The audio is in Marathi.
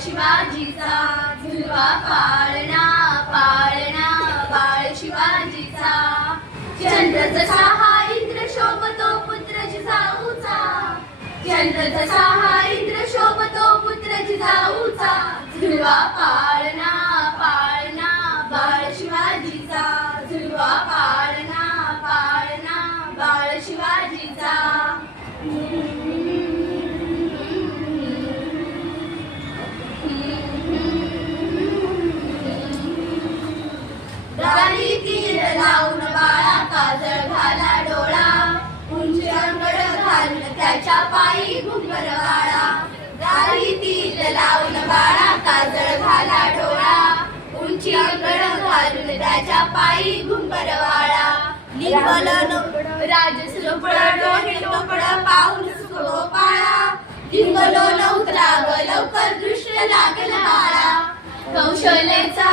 शिवाजीचा झुलवा पाळणा पाळणा बाळ शिवाजीचा चंद्र जसा हा इंद्र शोभतो पुत्र जिजाऊचा चंद्र जसा हा इंद्र शोभतो पुत्र जिजाऊचा झुलवा पाळणा पाळणा बाळ शिवाजीचा झुलवा पाळणा पाळणा बाळ शिवाजीचा दारी तीर लावून बाळा काजळ घाला डोळा उंच अंगड घालून त्याच्या पायी घुंगर वाळा दारी तीर लावून बाळा काजळ घाला डोळा उंची अंगड घालून त्याच्या पायी घुंगर वाळा लिंबलं राजसुरपड डोळे टोपड पाऊल सुखो पाळा लिंगलो नवतरा लवकर दृश्य लागेल बाळा कौशल्याचा